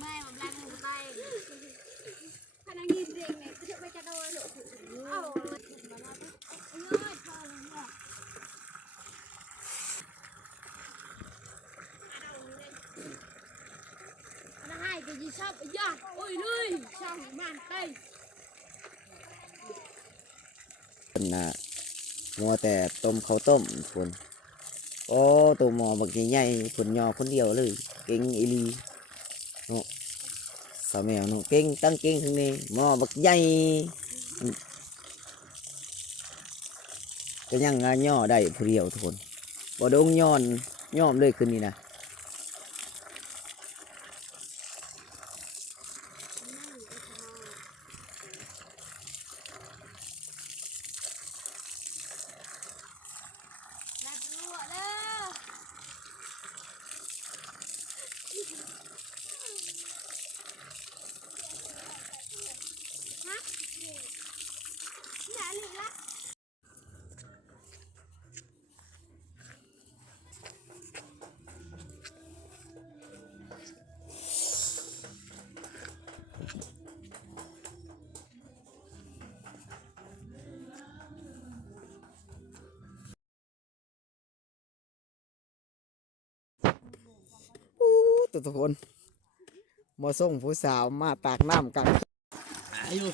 แม่มันแรงไปพนักงานเด็กเนี่ยจะไปจะโดนหรือเอาเลยมาแล้วเอ้ยพอแล้วเนี่ยมาให้ก็ยิ่งชอบยากโอ้ยเลยช่างมันเต้เป็นน่ะมัวแต่ต้มข้าวต้มคนโอ้ตัวหมอบักใหญ่ๆคนยอคนเดียวเลย เก่งอีลี นุสาวแมวนุเก่งตั้งเก่งทั้งนี้หมอบักใหญ่ก็ยังงานย่อได้ผู้เดียวทุกคนบ่ดงย้อนย้อมเลยคืนนี้นะ ทุกคนมาส่งผู้สาวมาตากน้ำกัน Ayo.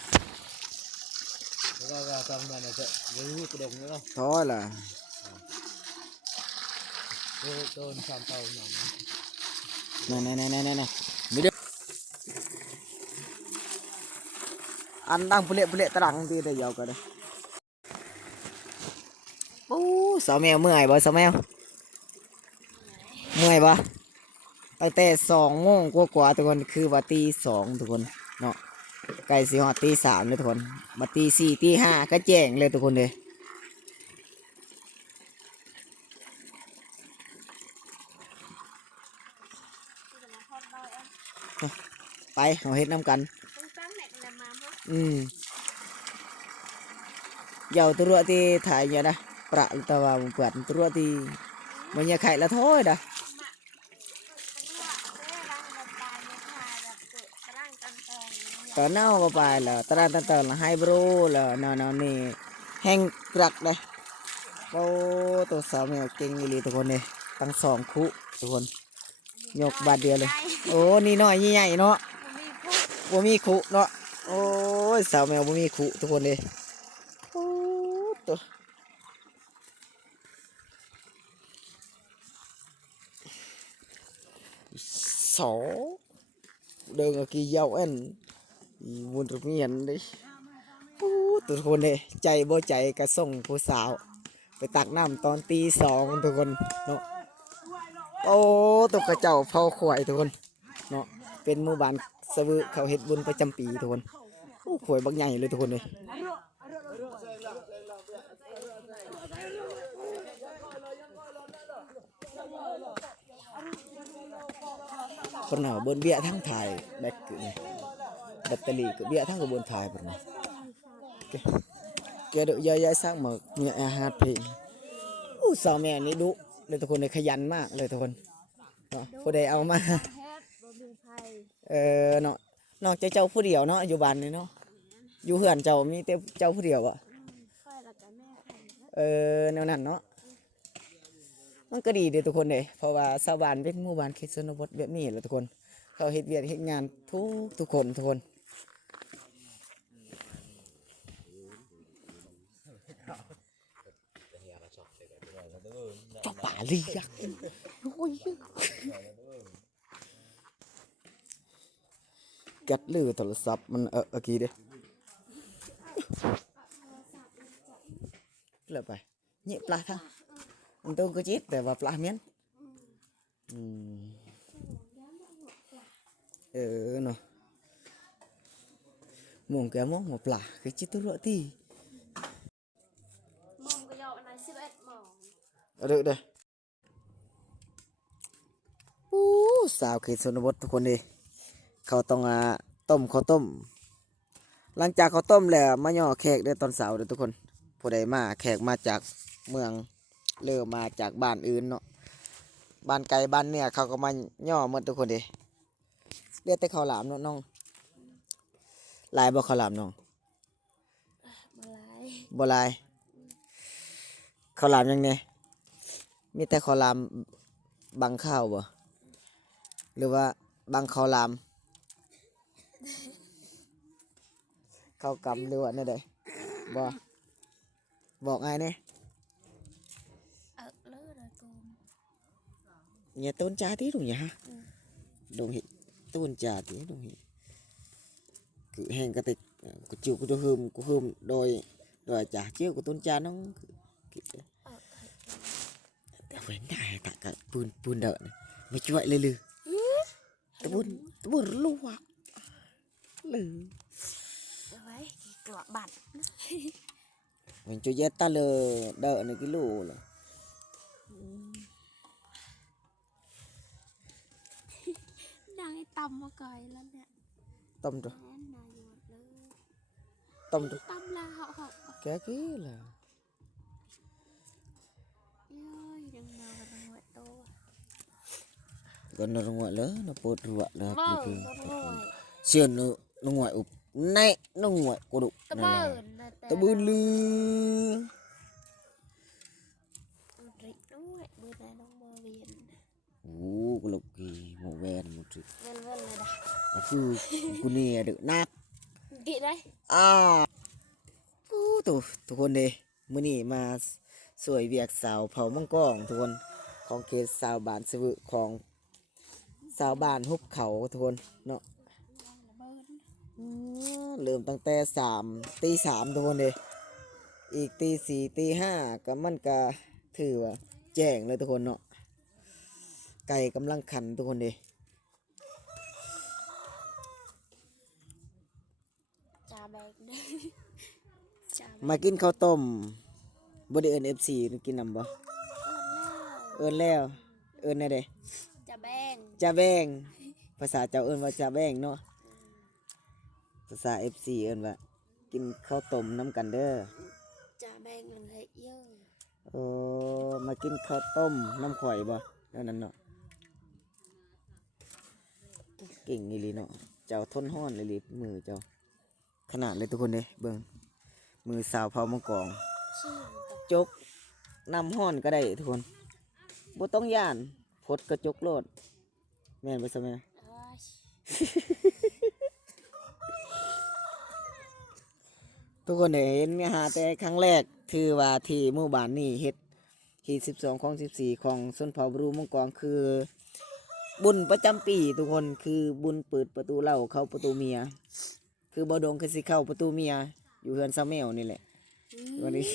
Rồi rồi còn mà này sẽ với cái đồng nữa không? ท้อล่ะ Tôi tôi làm tàu nhỏ. นั่นนั่นนั่นนั่นนั่นมีเด้ออันดังเปลี่ยเปลี่ยตรังตีได้ยาวกันเลยโอ้สาวแมวเมื่อยบ่สาวแมวเมื่อยบ่ ตั้งแต่สองโมงกว่าๆทุกคนคือว่าตีสองทุกคนเนาะใกล้สิฮอดตีสามเลยทุกคนมาตีสี่ตีห้าก็แจ้งเลยทุกคนเลยไปเอาเฮ็ดน้ำกันต้องตั้งแหนกเลยมาเพระอืม Dầu tôi rửa thì thải nhớ đó Bạ tao vào một ก็เน่าก็ไปแล้ตราตันเตอร์ไฮบรูแล้วนอนนี่แห้งกรักเลยโอ้ตัวสาวเมียเก่งอีหลีทุกคนเลยตั้งสองคู่ทุกคนยกบาดเดียวเลย โอ้นี่น้อยใหญ่เนาะบ่มีคู่เนาะโอ้สาวแมวบ่มีคู่ทุกคนเลยโอ้ตัวสองเดินกี่ยาวเอ็น อีมุนตรมีอันเลยโอ้ตุกคนเลยใจบ่ใจกระส่งผู้สาว ไปตักน้ำตอนตีสองทุกคนเนาะโอ้ตัวกระเจ้าเผาขวายทุกคนเนาะเป็นหมู่บ้านสะวือเขาเฮ็ดบุญประจำปีทุกคนโอ้ขวยบักใหญ่เลยทุกคนเลยคนไหนบนเบี้ยทั้งไทยแบกคือ nào bơn bịa thăng thải bẹt cự này bẹt tà lì cự bịa thăng của bơn thải bật này kia kia được dơi dơi sang mà nhẹ hạt phì อู้สาวแม่นี่ดุเลยทุกคนเลยขยันมากเลยทุกคนเนาะผู้ใดเอามาเออเนาะนอกจากเจ้าผู้เดียวเนาะอยู่บ้านนี่เนาะอยู่เฮือนเจ้ามีแต่เจ้าผู้เดียวอะเออแนวนั้นเนาะมันก็ดีเด้ทุกคนเลยเพราะว่าชาวบ้านเป็นหมู่บ้านเขตชนบทแบบนี้แหละทุกคน เขาเฮ็ดเวียกเฮ็ดงานทุกทุกคนทุกคน เจ้าป่าเรียกโอ้ยกัดลือโทรศัพท์มันเออเมื่อกี้เด้ là phải nhẹ pla thang anh tôi có chết để vào pla miếng ừ nó mồm kéo mốc một pla cái chết tôi rõ thì มองก็ยาวอันนั้น11หมอง ở đây đây Ú, sao cái số nó bớt ทุกคนดิเขาต้องอ่าต้มข้าวต้ม หลังจากข้าวต้มแล้วมาย่อแขกได้ตอนเสาร์เด้อทุกคนผู้ใดมาแขกมาจากเมืองเริ่มมาจากบ้านอื่นเนาะบ้านไกลบ้านเนี่ยเขาก็มาย่อหมดทุกคนเด้เรียกแต่ข้าวหลามเนาะน้องหลายบ่ข้าวหลามน้องมาลายบ่หลายข้าวหลามยังไงมีแต่ข้าวหลามบังข้าวบ่ หรือว่าบังข้าวหลามข้าวกำหรือว่าแนั่นใดบ่บอกไงเนี่ยเออเลิศเลยกู nhà tôn cha tí đúng nhỉ ha đồng hị tôn cha tí đồng hị cứ hẹn cái tịch của chịu của hôm của hôm đòi đòi trả chiếu của tôn cha nó ờ ta vẫn đại cả cả buồn buồn đợi này mới chuội lên lư ta buồn ta buồn lu à lư đấy cái quả bạn mình cho ta lờ đợi này cái lù là นางไอ้ตำมาก่อยแล้วเนี่ย tâm rồi แม่นายอยู่เลย tâm rồi ตำลาเหาะเหาะ cái kia là còn nó ra ngoài lớn nó bột ruộng là เบ้า cái ตะบอย xiên nó nó ngoài ụp này nó ngoài cô đục ตะ này เบิ là นนะแต่ตะบืนลือริด้วยเบิร์นน้องเบอร์เวียนโอ้กลกกีหมกแวนหมดสิเว้นเว้นเลยนะก็คือกูเนี่ยเดือนักกี่ได้อ่าโอ้ตัวทุกคนเด้มื้อนี้มาสวยเวียกสาวเผามังกรทุกคนของเขตสาวบ้านสวึของ สาวบ้านหุบเขาทุกคนเนาะเบิร์นอืมเริ่มตั้งแต่สามตีสามทุกคนเด้อีกตีสี่ตีห้าก็มันก็ถือว่าแจ้งเลยทุกคนเนาะไก่กำลังขันทุกคนเด้จ่าแบกเด้จ่าแบกมากินข้าวต้มบ่ได้เอิ้น FC กินนำบ่เอิ้นแล้ว เอิ้นแล้วเอิ้นแน่เด้จ่า แบงจาแบงภาษาเจ้าเอิ้นว่าจาแบงเนาะภาษา FC เอิ้นว่ากินข้าวต้มน้ำกันเด้อจ่าแบงหลังเฮยเยอะโอ้มากินข้าวต้มน้ำข่อยบ่นั่นนั่นเนาะเก่งอีหลีเนาะเจ้าทนห้อนอีหลีมือเจ้า ขนาดเลยทุกคนเด้เบิ่งมือสาวเผามังกรชื่อกับจกนำห้อนก็ได้ทุกคนบ่ต้องย่านพ ดกระจกโลด แม่นบ่ซะแม่เอ้ยทุกคนได้เห็นหาแต่ครั้งแรกถือว่าที่หมู่บ้านนี้เฮ็ดที่12ของ14ของชนเผ่าบรูมังกรคือ บุญประจำปีทุกคนคือบุญเปิดประตูเหล่าเข้าประตูเมีย คือบ่ดงคือสิเข้าประตูเมีย อยู่เฮือนซาแมวนี่แหละวันนี้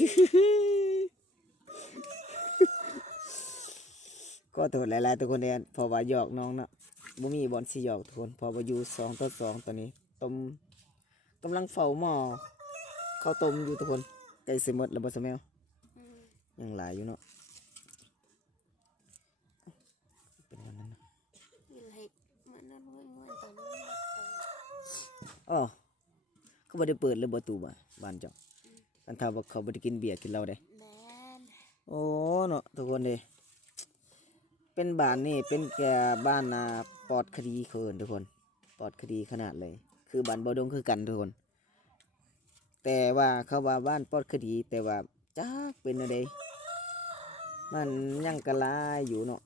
ก็โทษหลายๆทุกคนเนี่ยเพอว่าหยอกน้องเนาะบ่มีบอลสิหยอกทุกคนเพอว่าอยู่สองต่อสองตอนนี้ต้มกำลังเฝ้าหม้อข้าวต้มอยู่ทุกคนใกล้สิหมดแล้วบ่ซะแมวอืมยังหลายอยู่เนาะเป็นวันนั้นเนาะมีอะไรเหมือนนั่นเว้ยเหมือนตอนนั้นอ๋อเขาบ่ได้เปิดเลยบ่ตู้บ่บ้านเจ้ากันถ้าว่าเขาบ่ได้กินเบียร์กินเหล้าได้แมนโอ้เนาะทุกคนเลย เป็นบ้านนี่เป็นแก่บ้านนาปลอดคดีเคินทุกคนปลอดคดีขนาดเลย คือบ้านบ่ดงคือกันทุกคน แต่ว่าเขาว่าบ้านปลอดคดี แต่ว่าจักเป็นอะไรมันยังกะลาอยู่เนาะ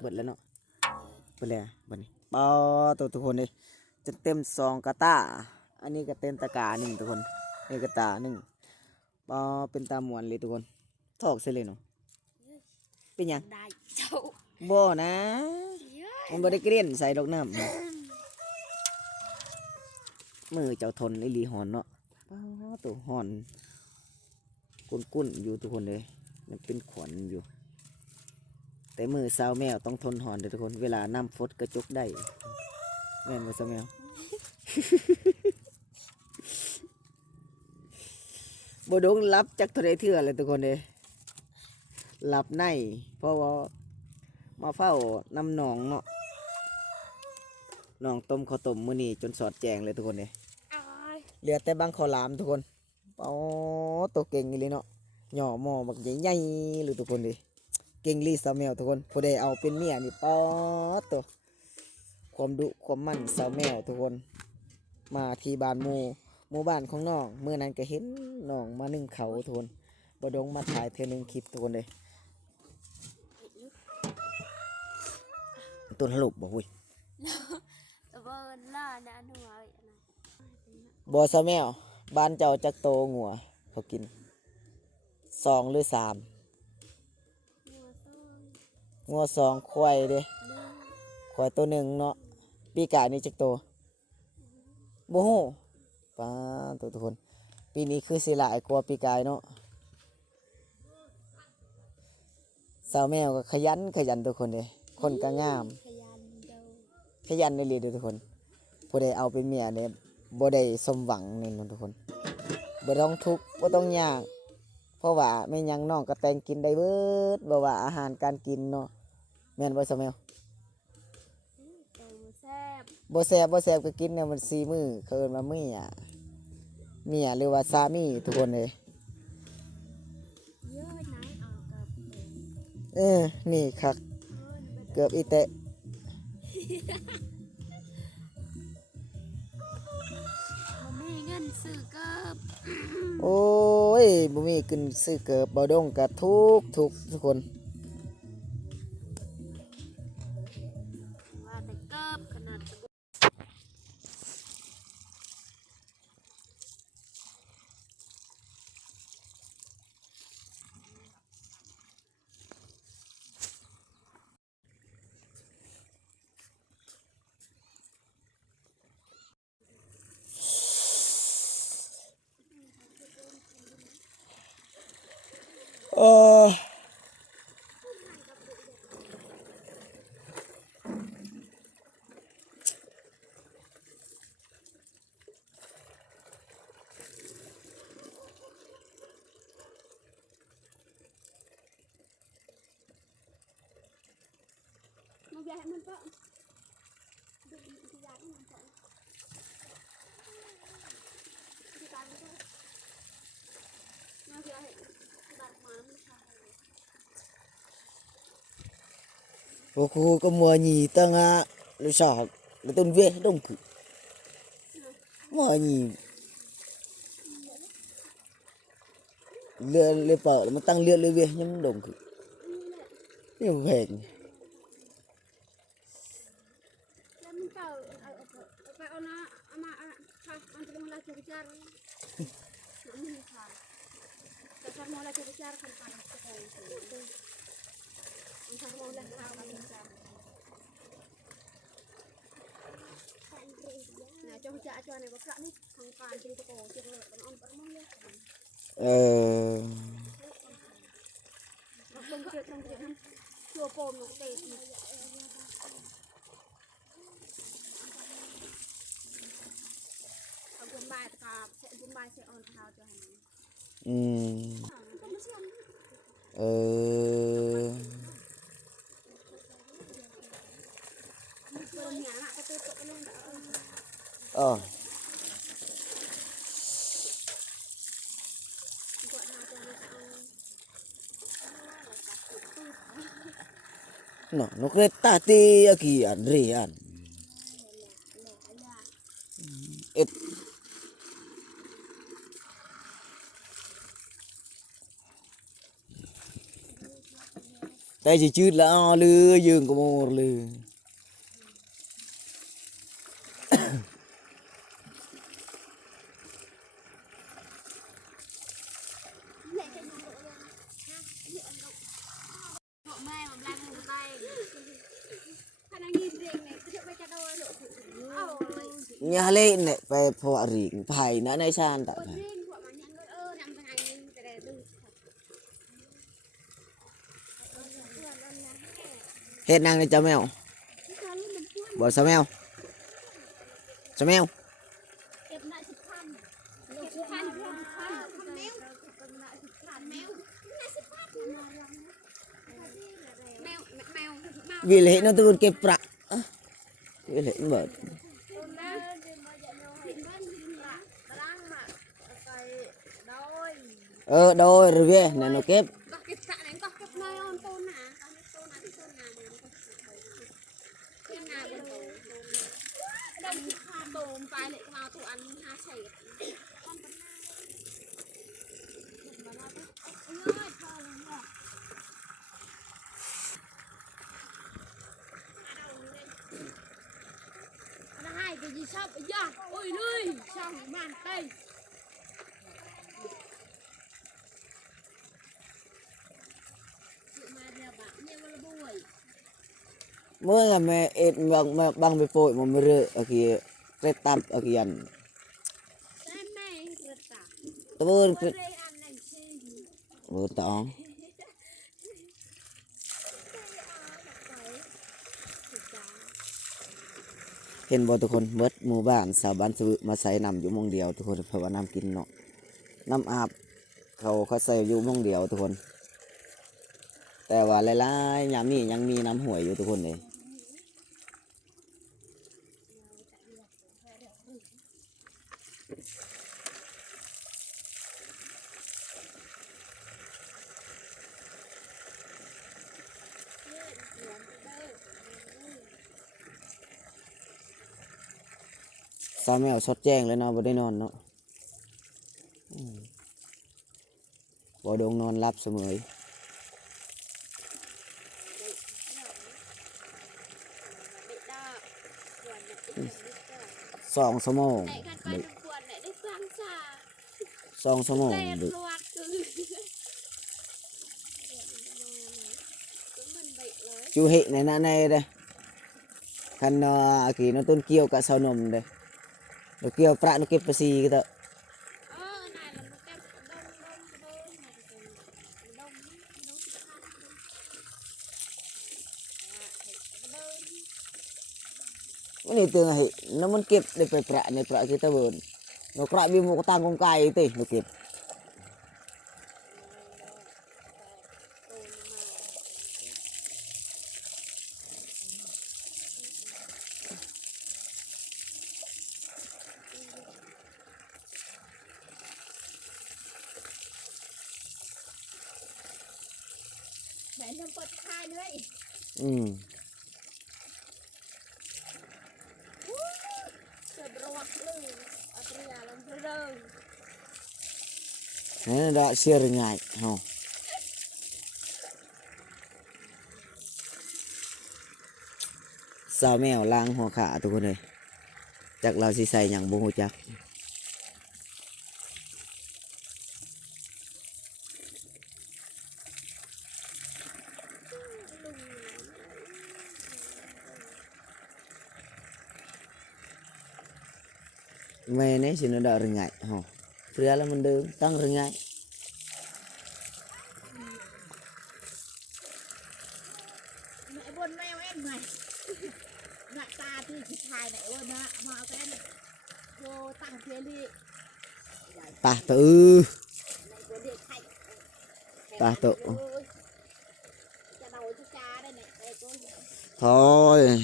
เบิดแล้วเนาะเบิดแล้วบัดนี้ปอตัวทุกคนเลยจะเต็มซองกระตาอันนี้ก็เต็มตะกร้าหนึ่งทุกคนนี่กระตาหนึ่งปอเป็นตามวนเลยทุกคนถอกเสยเลยเนาะ เป็นหยังได้เจ้าบ่นะเยอะมันบ่ได้เกลียนใส่ดอกน้ำนะมือเจ้าทนไอหลีหอนเนาะป้าตัวหอนกุ้นๆอยู่ทุกคนเลย มันเป็นขวัญอยู่ แต่มือสาวแมวต้องทนหอนเด้อทุกคน เวลาน้ำฟดกระจกได้ แม่นบ่สาวแมวบ่ดงรับจักเท่าไรเทื่อเลยทุกคนเลย หลับในเพราะว่ามาเฝ้านำหนองเนาะหนองต้มข้าวต้มมื้อนี้จนสอดแจงเลยทุกคนเลยอ้ายเหลือแต่บางข้าวหลามทุกคนอ๋อตัวเก่งอีหลีเนาะหย่อหม้อบักใหญ่ๆเลยทุกคนเลยเก่งลีสาวแมวทุกคนผู้ใดเอาเป็นเมียนี่ป๊อดตัวความดุความมั่นสาวแมวทุกคน มาที่บ้านหมู่หมู่บ้านของน้องเมื่อนั้นก็เห็นน้องมานึ่งเขาทุกคนบดงมาถ่ายเธอหนึ่งคลิปทุกคนเลย ต้นหลุบบ่หุ้ยแต่ว่าล่านะหนูเอาอันนั้นบอสาวแมวบ้านเจ้าจักโตงัวเขากินสองหรือสามหัวต้นงัวสองควายเด้นึ่งควายตัวหนึ่งเนาะปีกายนี่จักโตบ่ฮู้ป้าตัวทุกคน ปีนี้คือสิหลายกว่าปีกายเนาะสาวแมวก็ขยันขยันทุกคนเลยคนก็งามขยันเดา ขยันในเรียทุกคนผู้ใดเอาเป็นเมียเนี่ยบ่ได้สมหวังนี่เนาะทุกคนบ่ต้องทุกข์บ่ต้องยากเพราะว่าไม่หยังน้องก็แต่งกินได้เบิดบ่ว่าอาหารการกินเนาะแม่นบ่สาวแมวเติมแซ่บบ่แซ่บบ่แซ่บก็กินเนี่ยมันสีมือเขาเอิ้นว่าเมียเมียหรือว่าสามีทุกคนเลยเยอะไหนเอากับเออนี่คักเกือบอีเตะ มันมีเงินซื้อกับโอ้ยบ่มีกินซื้อเกิบบ่ดงก็ทุกทุกทุกคน ว่าแต่กับขนาดตะบุ เออ มันใหญ่มันก็ดูที่ยาที่มันก็ที่ตามันก็น่าจะเห็น ตัดมามันชาโอ้โหก็มัวหนีตั้งอะลูกชอบแล้วต้นเวดงคือมัวหนีเรือเรือเปล่าแล้วมันตั้งเรือเรือเวยังดงคือนี่มันแพง แล้วมันเก่าเอาเอาไปเอานะเอามาเอาค่ะมันจะมาลาจุกจารน้ำมันค่ะแต่ถ้ามาลาจุกจารคันคันจะคงสูงมันถ้ามาลาข้าวมันจะ นะจงจะจอในวักนี่ทางการจึงตะโกนจึงเลยมันอ่อนประมาณเลยเออลงเกลือลง เอชัวโปมลงเตะเอาบุญบายตาเสบุญบายเสออนเท้าจะนอืมก็ไม่ใช่เออมีเปลือกหนาก็ตัวตกลงอ๋อกดมาตัวนี้เอา no no kereta ti aki Adrian it แต่จะจืดแล้วลือยืงก็มอลือ บอกแม่ผมแรงมือไปขณะยืนเรียงเนี่ยจะไปจะโดนหรือเอาเลย nhà lên này phải phò rỉnh phải nữa này san tại คน phải เรียนหัวมัน ยังเออนำทางนี้จะได้ดู hết năng này cho mèo bỏ sao mèo sao mèo เก็บนายสิบพันเก็บพันเก็บพันพันแมวพันแมวนายสิบพันแมวแมวแมว vì lẽ nó tôi kẹp prạ vì lẽ nó bảo คนนั้นจะมาจะโน้ยบ้านดินละร่างมาไปโดย ờ đôi rồi về này nó kẹp ก็เก็บสะไหนก็เก็บนา เมื่อแม่เอ็ดบังมางไปโปรยมันไม่เรื่อโอเคเกรตับโอเคอัน Đây này rất à ตะบูน Bữa đây ăn này chi เบอร์ตองเห็นบ่ทุกคนเบิดหมู่บ้านสาวบ้านสวึมาใส่น้ำอยู่มองเดียว ทุกคนเพราะว่าน้ำกินเนาะน้ำอาบเขาเขาใส่อยู่มองเดียวทุกคน แต่ว่าหลายๆยามนี้ยังมีน้ำห่วยอยู่ทุกคนเลย สาวแมวสดแจ้งเลยเนาะบ่ได้นอนเนาะอืมบ่ดงนอนรับเสมอสองชั่วโมง Này khăn quay được quần lại được quang xà สองชั่วโมง Lên ดึก loạt cứ Cũng mình bị lấy จูเหในนั้นใน เด้อคันเนาะกี่เนาะต้นเกี่ยวกับสาวนมเด้อเราเกี่ยวประนุเก็บภาษีก็เถอะ Ờ, này là một cái đông đông đông này thì đông đông đông thì khác đông. À, thì cái đông มันนี่เตือนให้น้ำมันเก็บได้ไปประในประกี่ตะเบินเรากระบิมุ กตังกงไก่ติเราเก็บ Để nó bật khai nữa ý. อืม Rồi bọt lư. Ở trong nhà làm rơ rơ. นั่นแหละเชื่อหรือไงเฮาสาวแมวล้างหัวขาทุกคนเลยจากเราสิใส่หยังบ่ฮู้จัก thì nó đỡ rừng eh sini ada rengai ho priala mendem tang rengai Ta tự. Ta tự. thôi.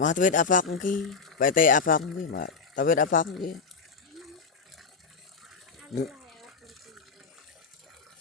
Mà tôi biết áp phắc kia bài tê áp phắc kia mà tôi biết áp phắc kia.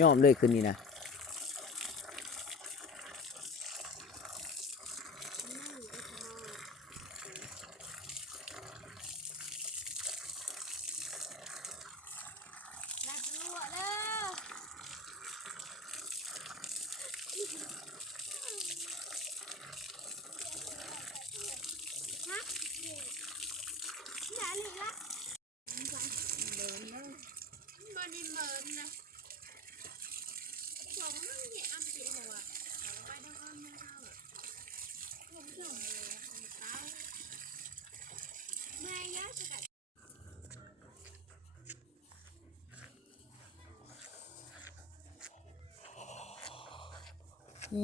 ย่อมเลยคืนนี้นะ นัดรั่วเด้อฮะหนาหนึ่งละเมินเลยมันนี่เมินนะผมมันเนี่ยอันเดียวอะไปดังอ้อมยังเอาอะผมส่งเลยตายแม่ยะจะกัด โ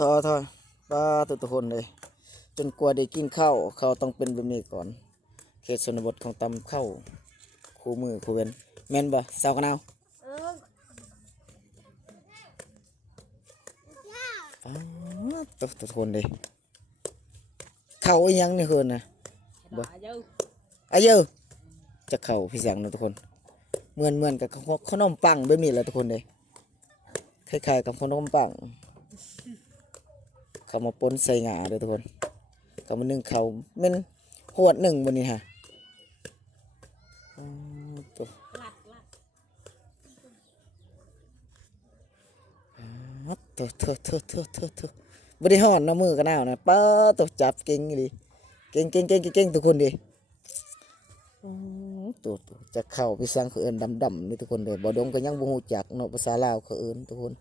ต่อทอปลาตัวทุกคนเลย จนกว่าได้กินข้าวเขาวต้องเป็นแบบนี้ก่อน เขตชนบทของตำข้าวคู่มือคู่เว้นแม่นบ่สาวกะนาวเอออ้าวตัวตัวทุกคนเลยข้าวอีหยังนี่เฮือนนะบ่ Đã dâu อายุจะเข้าพี่สังเนาะทุกคนเหมือนเหมือนกับขนมปังแบบนี้แหละทุกคนเลยคล้ายๆกับขนมปัง เขามาปนใส่หงาเลยทุกคนเขามานึ่งเขาวแม่นหวดหนึ่งบนนี้ฮะอืมตัวตัวตัวตัวตัวตัวตัวบริหารเนาะมือกันหนาวนะป้าตัวจับเก่งอีหลีเก่งเก่งเก่งเก่งเก่งทุกคนดิอืมตัวตัวจะเข้าไปสั่งเขาเอินดำดำๆนี่ทุกคนเลยบ่ดงก็ยังบ่ฮู้จักเนาะภาษาลาวเขาเอินทุกคน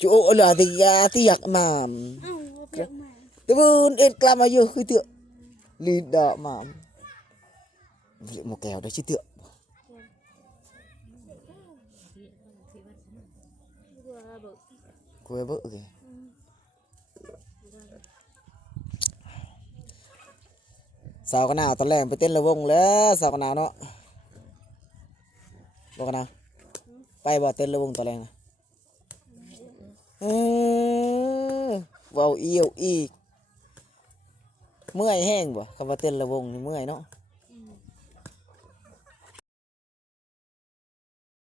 จูโอลาติยาติยักมาม áo một lượng mà ตะบุนเอ็ดกลามาอยู่คือเถอะลีดาหมามเรียกหม ออเว้าเอียวอีก เมื่อยแห้งบ่คำว่าเต้นระวงนี่เมื่อยเนาะ